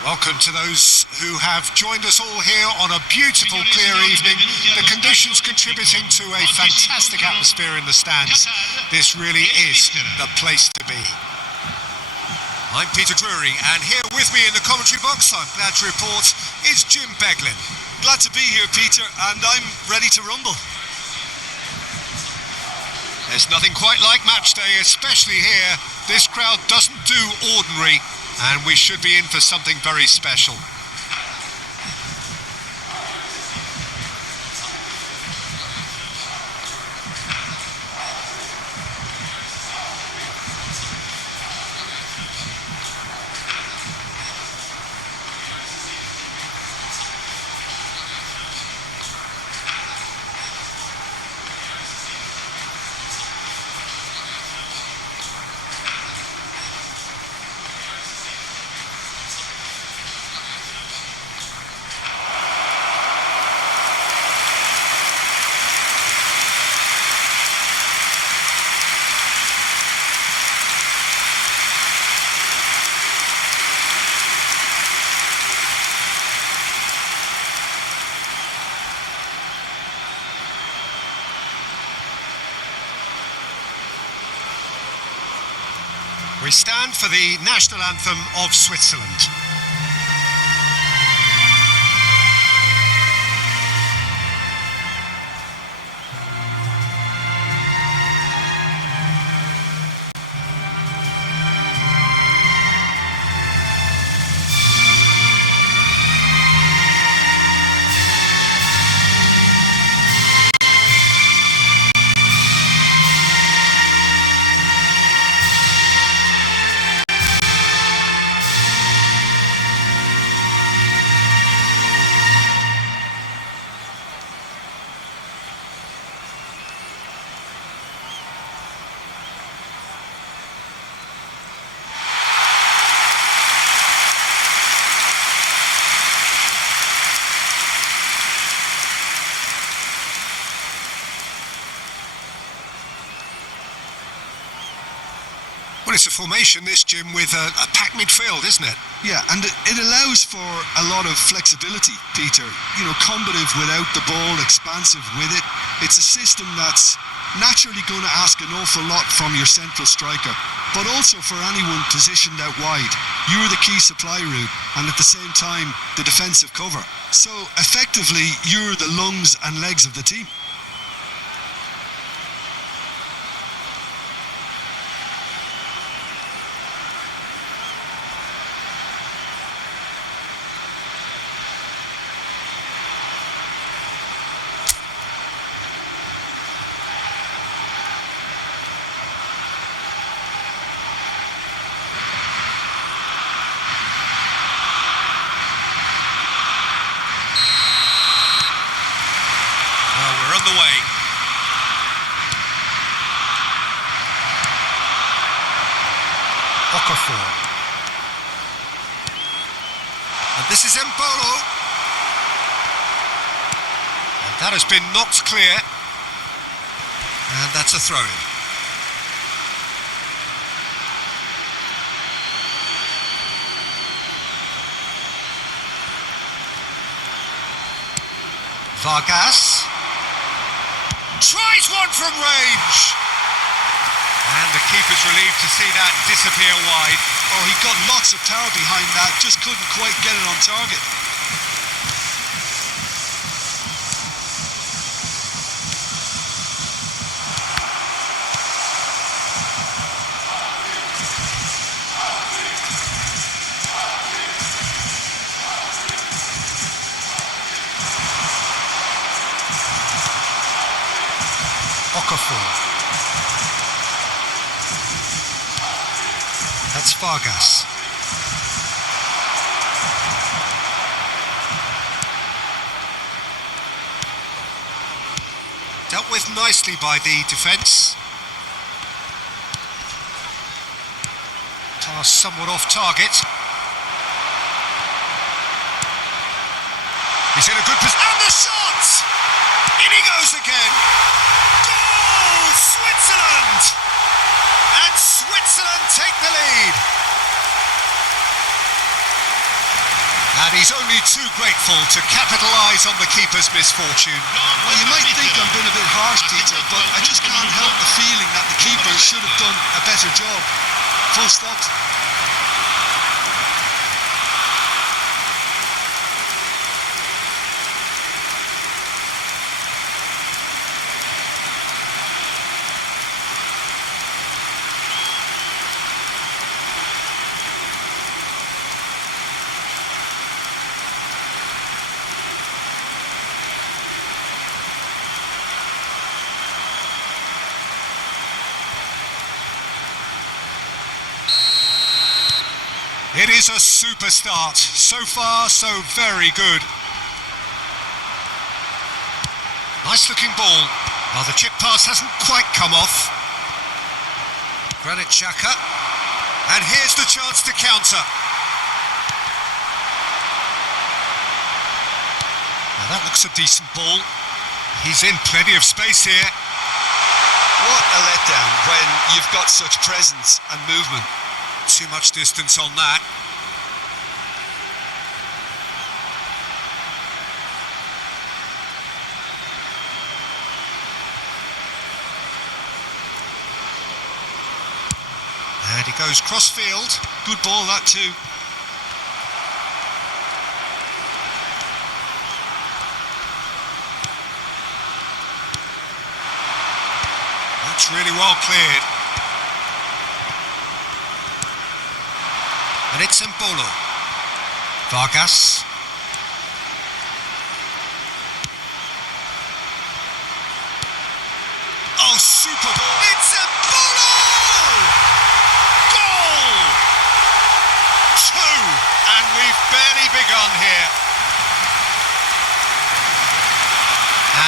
Welcome to those who have joined us all here on a beautiful, clear evening. The conditions contributing to a fantastic atmosphere in the stands. This really is the place to be. I'm Peter Drury, and here with me in the commentary box, I'm glad to report, is Jim Beglin. Glad to be here, Peter, and I'm ready to rumble. There's nothing quite like match day, especially here. This crowd doesn't do ordinary, and we should be in for something very special. We stand for the national anthem of Switzerland. Well, it's a formation, this, Jim, with a packed midfield, isn't it? Yeah, and it allows for a lot of flexibility, Peter. You know, combative without the ball, expansive with it. It's a system that's naturally going to ask an awful lot from your central striker, but also for anyone positioned out wide. You're the key supply route, and at the same time, the defensive cover. So, effectively, you're the lungs and legs of the team. On the way. Okafor. And this is Embolo. And that has been knocked clear. And that's a throw-in. Vargas. Tries one from range. And the keeper's relieved to see that disappear wide. Oh, he got lots of power behind that, just couldn't quite get it on target. Okafor. That's Vargas. Dealt with nicely by the defence. Pass somewhat off target. He's in a good position. And the shot! In he goes again. Goal! Switzerland! And Switzerland take the lead. And he's only too grateful to capitalise on the keeper's misfortune. Well, you might think I'm being a bit harsh, Peter, but I just can't help the feeling that the keeper should have done a better job. Full stop. It is a super start. So far, so very good. Nice looking ball. Well, the chip pass hasn't quite come off. Granit Xhaka. And here's the chance to counter. Now that looks a decent ball. He's in plenty of space here. What a letdown when you've got such presence and movement. Too much distance on that. And he goes cross-field. Good ball, that too. That's really well cleared. And it's Mbolo. Vargas. Oh, super ball. It's Mbolo! Goal! 2. And we've barely begun here.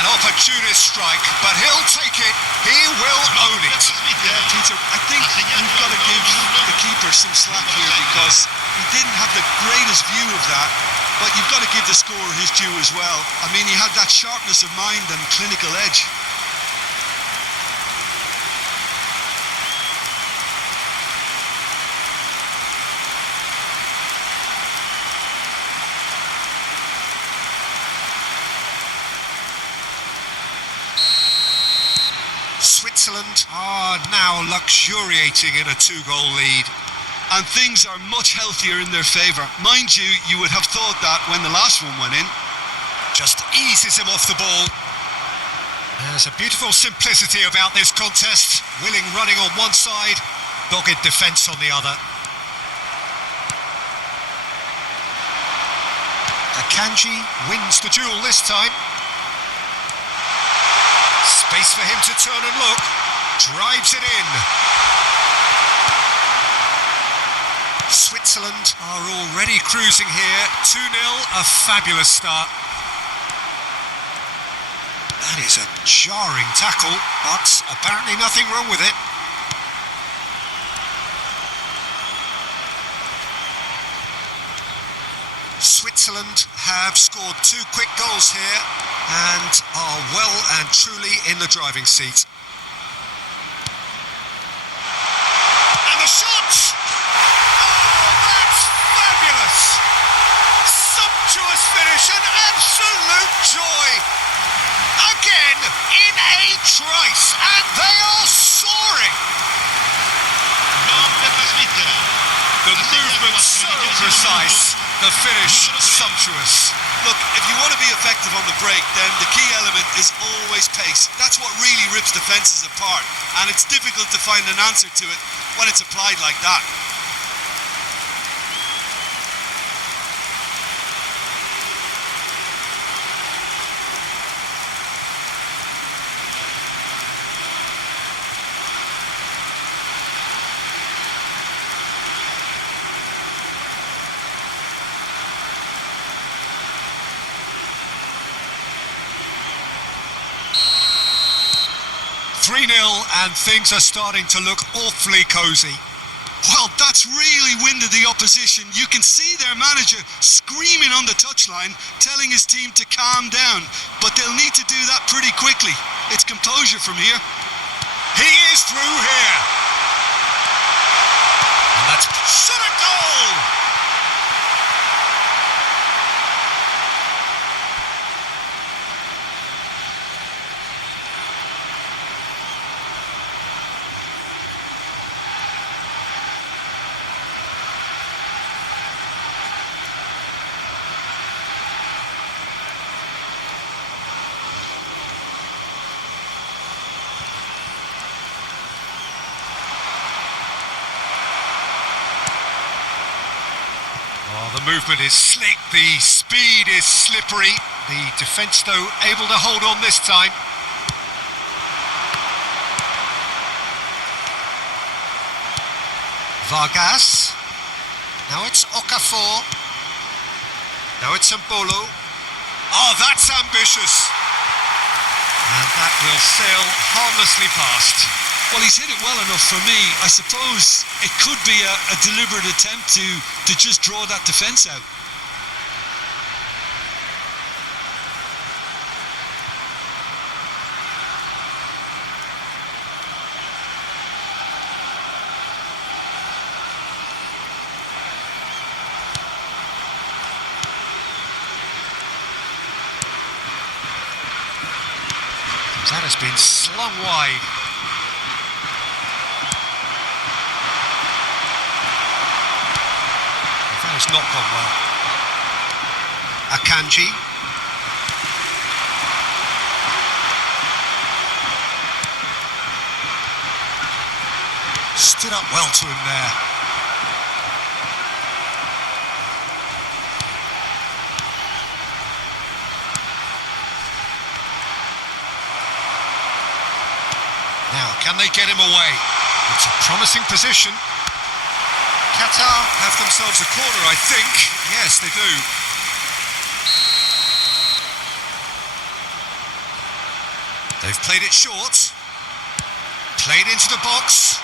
An opportunist strike, but he'll take it. He will own it. Yeah, Peter, I think we've got to give the keeper some slack here because he didn't have the greatest view of that, but you've got to give the scorer his due as well. I mean, he had that sharpness of mind and clinical edge. Switzerland are now luxuriating in a 2-goal lead. And things are much healthier in their favour. Mind you, you would have thought that when the last one went in. Just eases him off the ball. There's a beautiful simplicity about this contest. Willing running on one side, dogged defence on the other. Akanji wins the duel this time. Space for him to turn and look. Drives it in. Switzerland are already cruising here. 2-0, a fabulous start. That is a jarring tackle, but apparently nothing wrong with it. Switzerland have scored 2 quick goals here and are well and truly in the driving seat. And the shot! Oh, that's fabulous! Sumptuous finish, an absolute joy! Again, in a trice, and they are soaring! The movement so precise, the finish sumptuous. Look, if you want to be effective on the break, then the key element is always pace. That's what really rips defences apart, and it's difficult to find an answer to it when it's applied like that. And things are starting to look awfully cosy. Well, that's really winded the opposition. You can see their manager screaming on the touchline, telling his team to calm down. But they'll need to do that pretty quickly. It's composure from here. He is through here. And that's shot a goal. Oh, the movement is slick, the speed is slippery. The defence, though, able to hold on this time. Vargas. Now it's Okafor. Now it's Mbolo. Oh, that's ambitious. And that will sail harmlessly past. Well, he's hit it well enough for me. I suppose it could be a deliberate attempt to just draw that defence out. That has been slung wide. That has not gone well. Akanji. Stood up well to him there. Now, can they get him away? It's a promising position. Qatar have themselves a corner, I think. Yes, they do. They've played it short. Played into the box.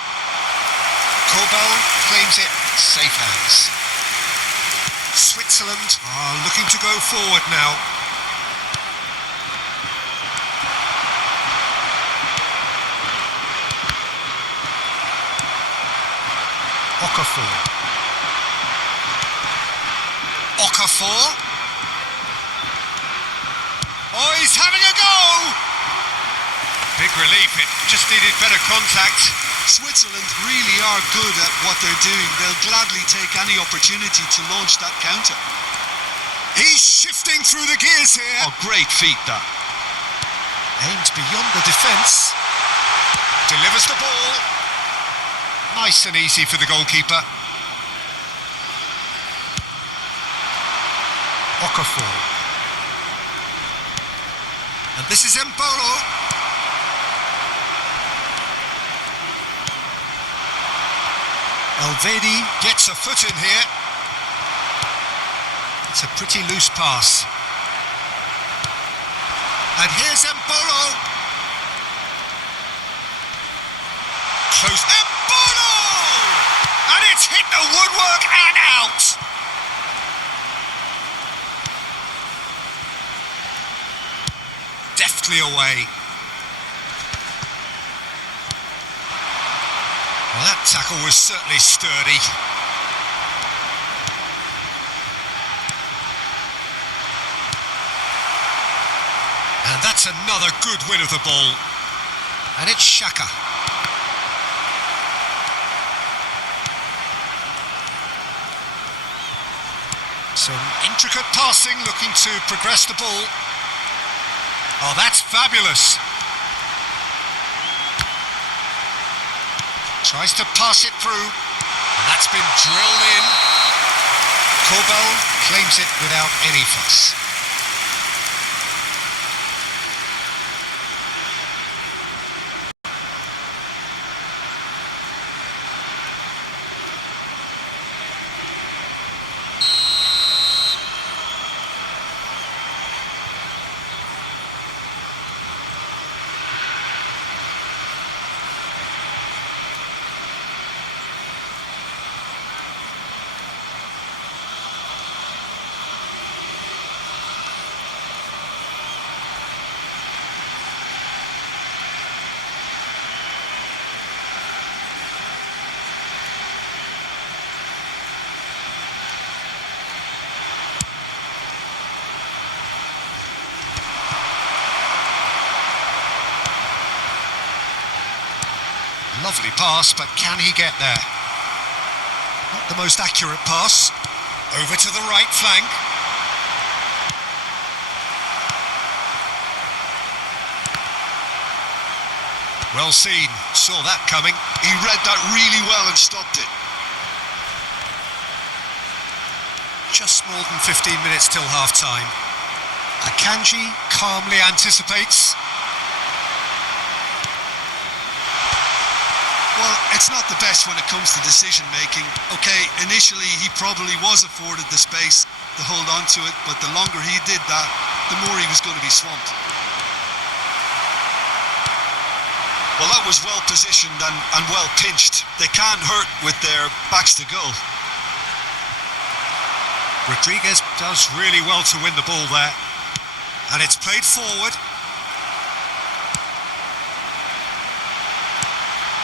Kobel claims it. Safe hands. Switzerland are looking to go forward now. Okafor. Okafor. Oh, he's having a go! Big relief, it just needed better contact. Switzerland really are good at what they're doing. They'll gladly take any opportunity to launch that counter. He's shifting through the gears here. Oh, great feat, that. Aims beyond the defence. Delivers the ball. Nice and easy for the goalkeeper. Okafor. And this is Mbolo. Elvedi gets a foot in here. It's a pretty loose pass. And here's Mbolo. Close. Mbolo! And it's hit the woodwork and out. Deftly away. Well, that tackle was certainly sturdy. And that's another good win of the ball. And it's Xhaka. Some intricate passing, looking to progress the ball. Oh, that's fabulous. Tries to pass it through. And that's been drilled in. Kobel claims it without any fuss. Lovely pass, but can he get there? Not the most accurate pass. Over to the right flank. Well seen, saw that coming. He read that really well and stopped it. Just more than 15 minutes till half-time. Akanji calmly anticipates. Well, it's not the best when it comes to decision-making. Okay, initially he probably was afforded the space to hold on to it, but the longer he did that, the more he was going to be swamped. Well, that was well positioned and well pinched. They can't hurt with their backs to goal. Rodriguez does really well to win the ball there. And it's played forward.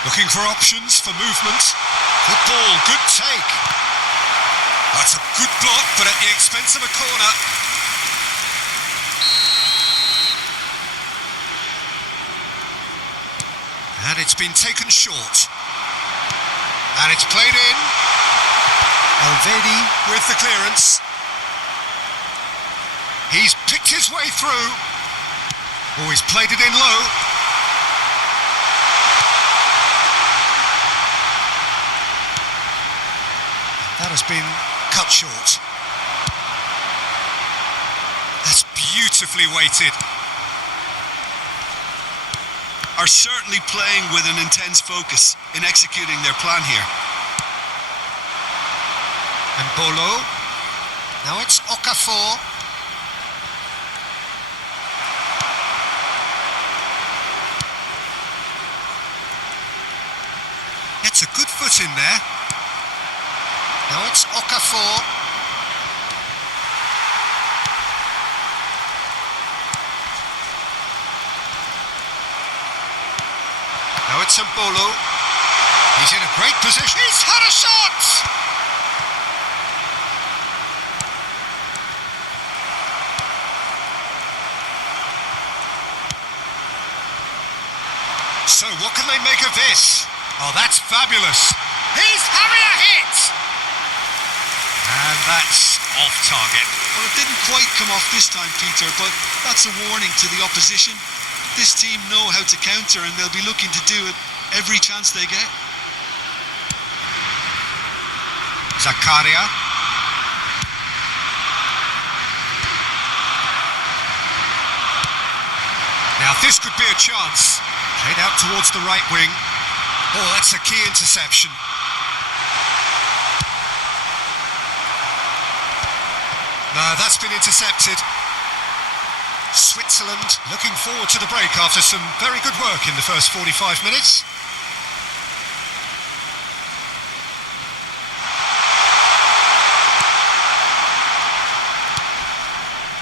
Looking for options for movement. Good ball, good take. That's a good block, but at the expense of a corner. And it's been taken short. And it's played in. Elvedi with the clearance. He's picked his way through. Oh, he's played it in low. That has been cut short. That's beautifully weighted. Are certainly playing with an intense focus in executing their plan here. And Bolo. Now it's Okafor. Gets a good foot in there. Now it's Okafor. Now it's Bolo. He's in a great position. He's had a shot! So what can they make of this? Oh, that's fabulous. He's having a hit! And that's off target. Well, it didn't quite come off this time, Peter, but that's a warning to the opposition. This team know how to counter and they'll be looking to do it every chance they get. Zakaria. Now this could be a chance. Played out towards the right wing. Oh, that's a key interception. No, that's been intercepted. Switzerland looking forward to the break after some very good work in the first 45 minutes.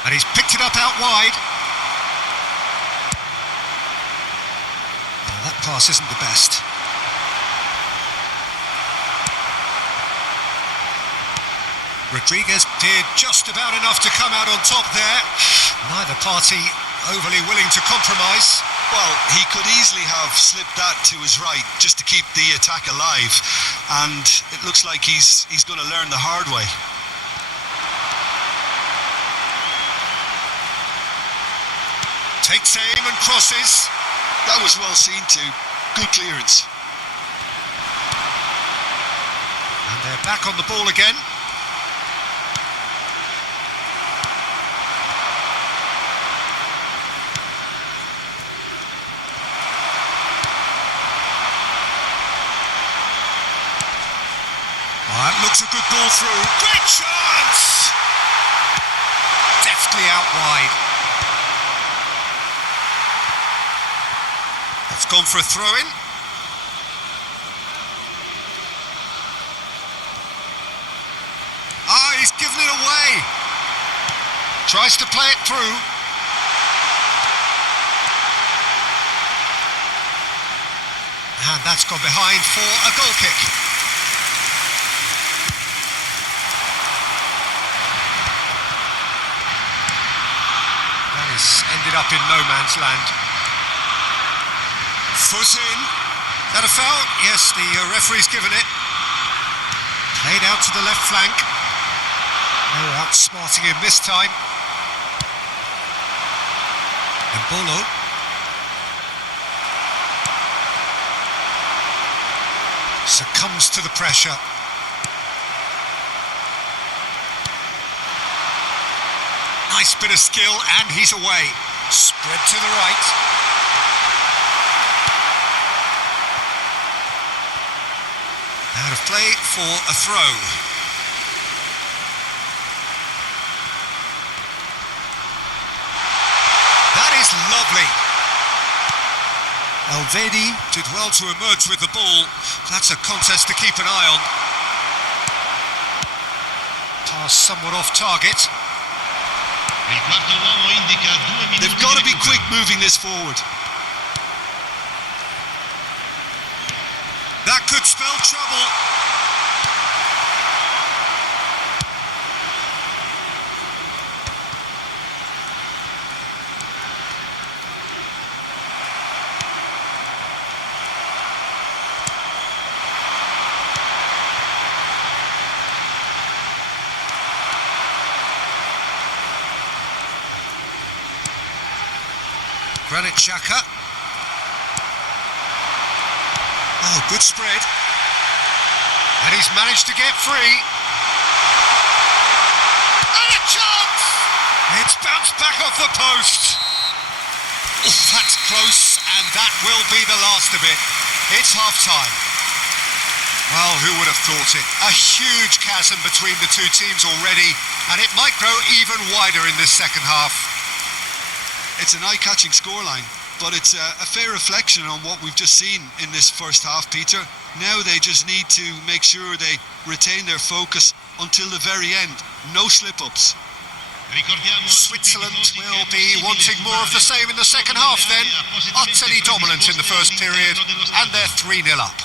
And he's picked it up out wide. Oh, that pass isn't the best. Rodriguez did just about enough to come out on top there. Neither party overly willing to compromise. Well, he could easily have slipped that to his right just to keep the attack alive. And it looks like he's going to learn the hard way. Takes aim and crosses. That was well seen too. Good clearance. And they're back on the ball again. That looks a good ball through. Great chance! Deftly out wide. It's gone for a throw-in. Ah, he's given it away. Tries to play it through. And that's gone behind for a goal kick. That has ended up in no man's land. Foot in. Is that a foul? Yes, the referee's given it. Played out to the left flank. No outsmarting him this time. And Bolo. Succumbs to the pressure. Nice bit of skill, and he's away. Spread to the right. Out of play for a throw. That is lovely. Elvedi did well to emerge with the ball. That's a contest to keep an eye on. Pass somewhat off target. They've got to be quick moving this forward. That could spell trouble. Granit Xhaka. Oh, good spread. And he's managed to get free. And a chance! It's bounced back off the post. Oh, that's close, and that will be the last of it. It's half-time. Well, who would have thought it? A huge chasm between the two teams already, and it might grow even wider in this second half. It's an eye-catching scoreline, but it's a fair reflection on what we've just seen in this first half, Peter. Now they just need to make sure they retain their focus until the very end. No slip-ups. Switzerland will be wanting more of the same in the second half then. Utterly dominant in the first period, and they're 3-0 up.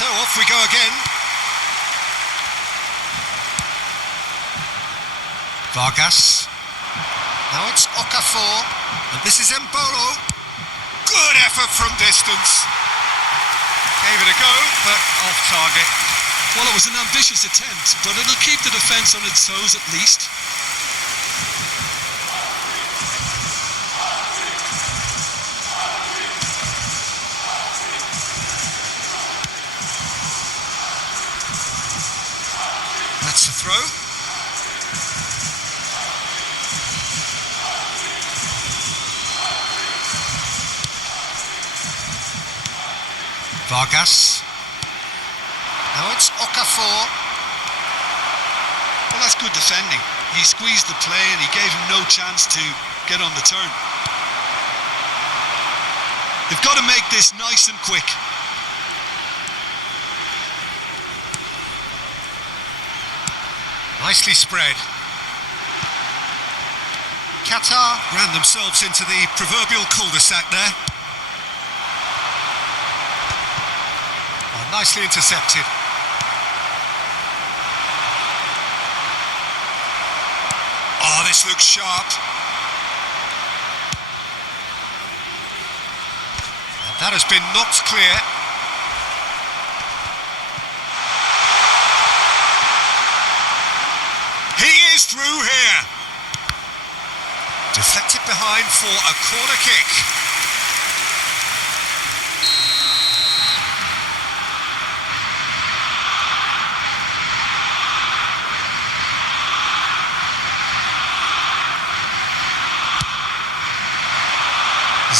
So off we go again. Vargas. Now it's Okafor. And this is Mbolo. Good effort from distance. Gave it a go, but off target. Well, it was an ambitious attempt, but it'll keep the defence on its toes at least. That's a throw. Vargas. Now it's Okafor. Well, that's good defending. He squeezed the play and he gave him no chance to get on the turn. They've got to make this nice and quick. Nicely spread. Qatar ran themselves into the proverbial cul-de-sac there. Oh, nicely intercepted. Oh, this looks sharp. That has been knocked clear. He is through here. Deflected behind for a corner kick.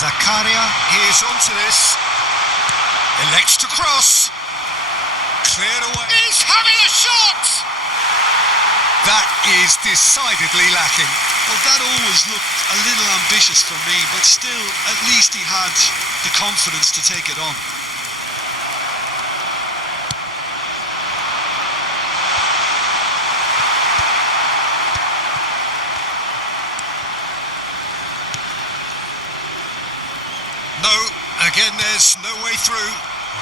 Zakaria is onto this. Elects to cross. Cleared away. He's having a shot! That is decidedly lacking. Well, that always looked a little ambitious for me, but still, at least he had the confidence to take it on. No, again, there's no way through.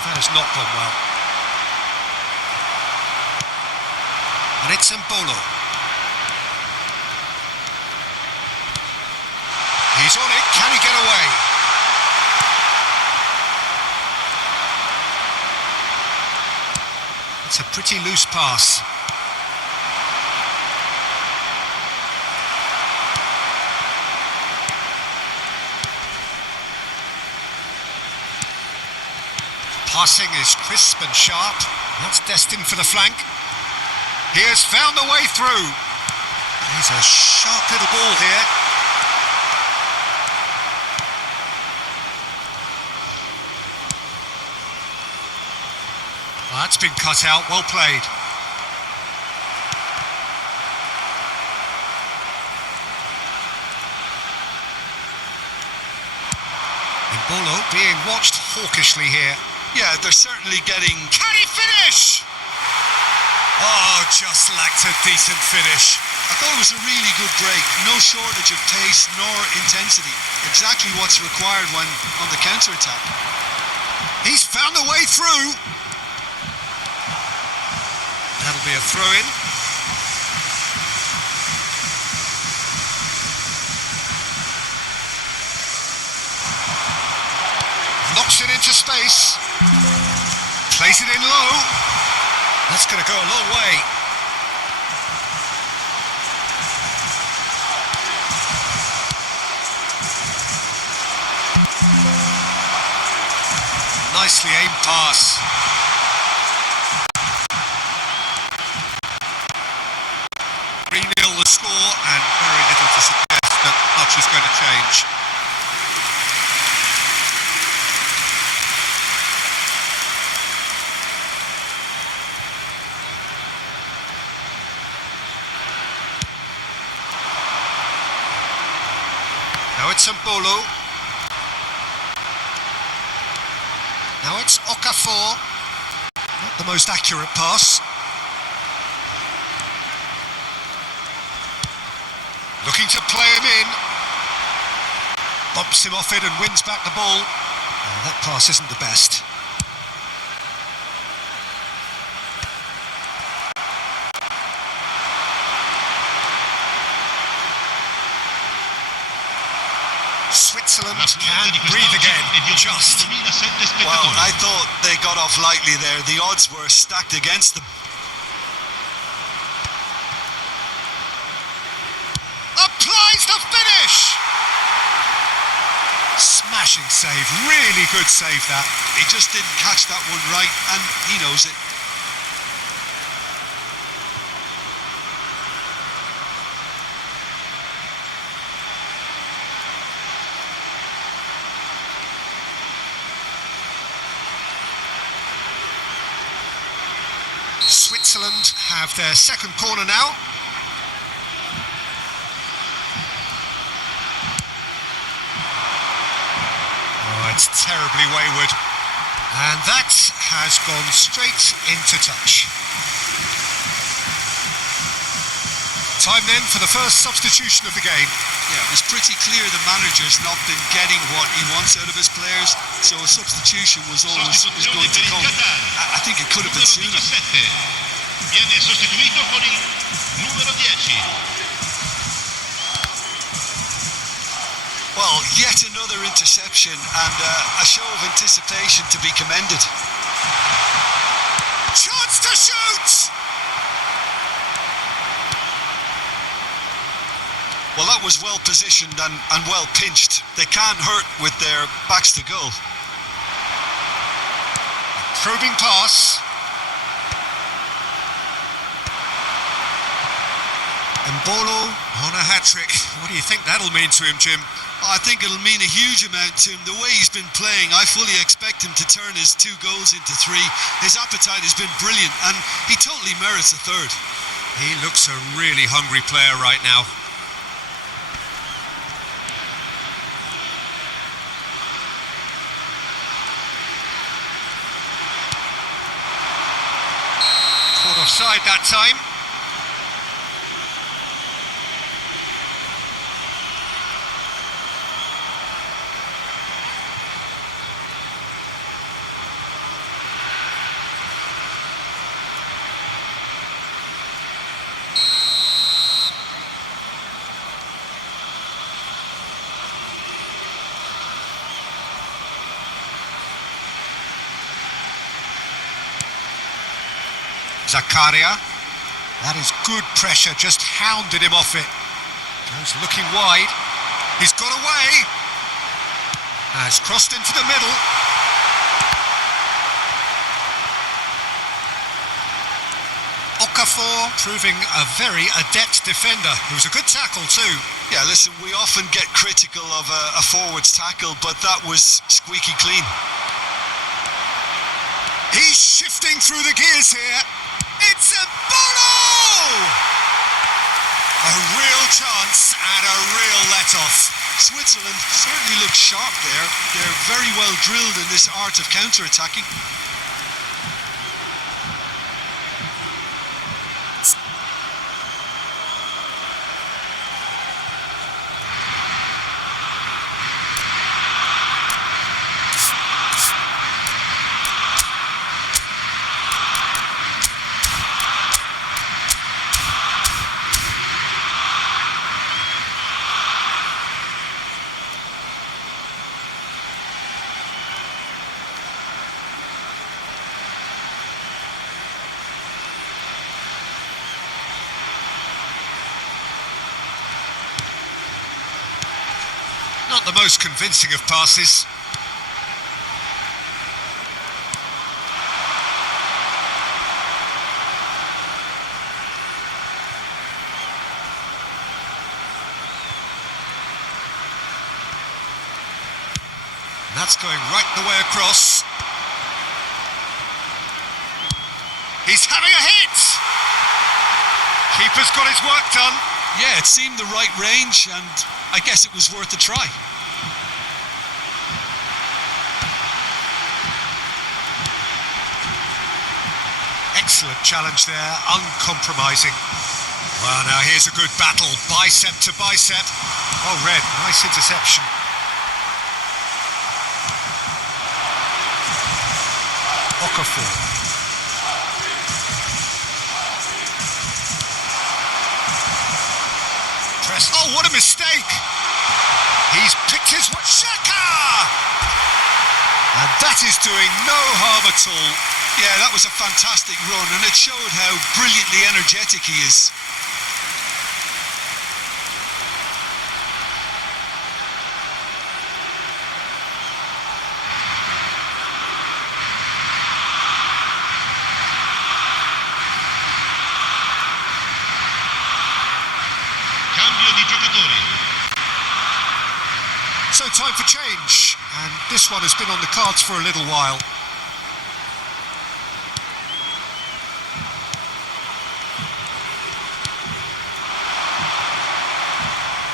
That has not gone well. And it's Mbolo. He's on it. Can he get away? It's a pretty loose pass. Passing is crisp and sharp. That's destined for the flank. He has found the way through. He's a sharp little ball here. Well, that's been cut out. Well played. Mbolo being watched hawkishly here. Yeah, they're certainly getting... Can he finish? Oh, just lacked a decent finish. I thought it was a really good break. No shortage of pace nor intensity. Exactly what's required when on the counter-attack. He's found a way through. That'll be a throw-in. Knocks it into space. Plays it in low. That's going to go a long way. Nicely aimed pass. 3-0 the score, and very little to suggest that much is going to change. Now it's Mbolo. Now it's Okafor. Not the most accurate pass. Looking to play him in. Bumps him off it and wins back the ball. Oh, that pass isn't the best. Switzerland can breathe again, just. Well, I thought they got off lightly there. The odds were stacked against them. Applies the finish! Smashing save, really good save that. He just didn't catch that one right, and he knows it. Switzerland have their second corner now. Oh, it's terribly wayward. And that has gone straight into touch. Time then for the first substitution of the game. Yeah, it was pretty clear the manager's not been getting what he wants out of his players, so a substitution was always going to come. I think it could have been sooner. Viene sostituito con il numero 10. Well, yet another interception and a show of anticipation to be commended. Chance to shoot! Well, that was well positioned and well pinched. They can't hurt with their backs to goal. Probing pass. Mbolo on a hat-trick. What do you think that'll mean to him, Jim? I think it'll mean a huge amount to him. The way he's been playing, I fully expect him to turn his 2 goals into 3. His appetite has been brilliant and he totally merits a 3rd. He looks a really hungry player right now. Caught offside that time. Zakaria, that is good pressure, just hounded him off it. Goes looking wide, he's got away, has crossed into the middle. Okafor proving a very adept defender. It was a good tackle too. Yeah, listen, we often get critical of a forward's tackle, but that was squeaky clean. He's shifting through the gears here. It's a Mbolo! A real chance and a real let-off. Switzerland certainly looked sharp there. They're very well drilled in this art of counter-attacking. Not the most convincing of passes. And that's going right the way across. He's having a hit! Keeper's got his work done. Yeah, it seemed the right range and I guess it was worth a try. Excellent challenge there, uncompromising. Well, now here's a good battle, bicep to bicep. Oh, Red, nice interception. Okafor. Press. Oh, what a mistake! He's picked his... Shaka! And that is doing no harm at all. Yeah, that was a fantastic run and it showed how brilliantly energetic he is. Cambio di giocatori. So time for change, and this one has been on the cards for a little while.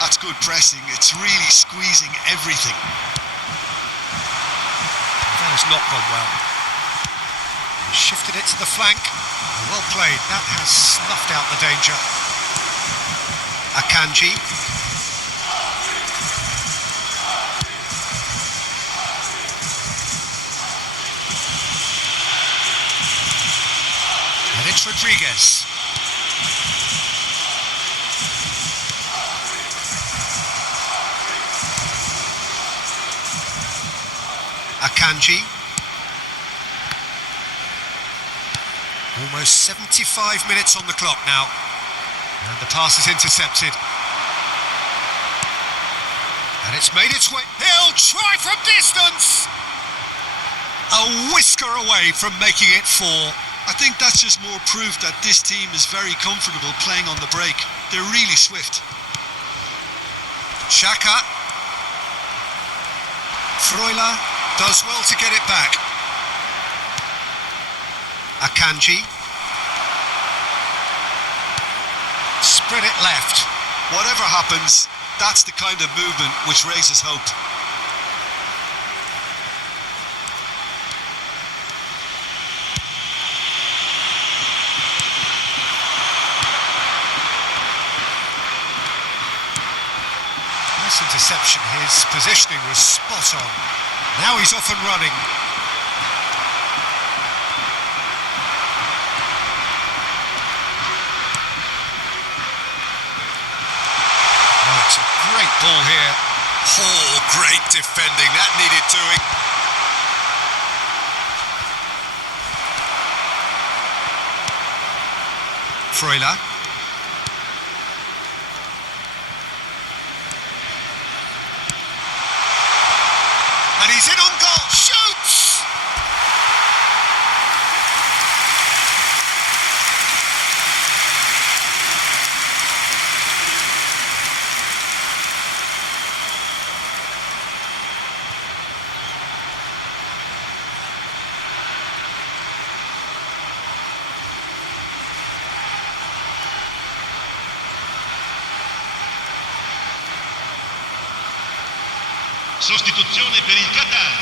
That's good pressing, it's really squeezing everything. That has not gone well. He shifted it to the flank. Well played, that has snuffed out the danger. Akanji. And it's Rodriguez. Akanji. Almost 75 minutes on the clock now. And the pass is intercepted. And it's made its way. He'll try from distance! A whisker away from making it 4. I think that's just more proof that this team is very comfortable playing on the break. They're really swift. Xhaka. Freuler does well to get it back. Akanji. Spread it left. Whatever happens, that's the kind of movement which raises hope. Nice interception. His positioning was spot on. Now he's off and running. Oh, it's a great ball here. Oh, great defending. That needed doing. Freuler. And he's in on goal. Shoots! Sostituzione per il Qatar.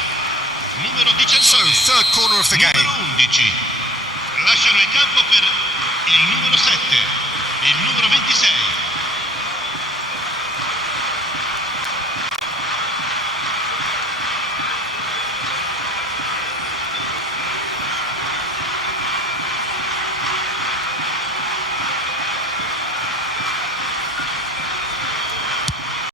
Numero 19. So, third corner of the game. Numero 11. Lasciano il campo per il numero 7. Il numero 26.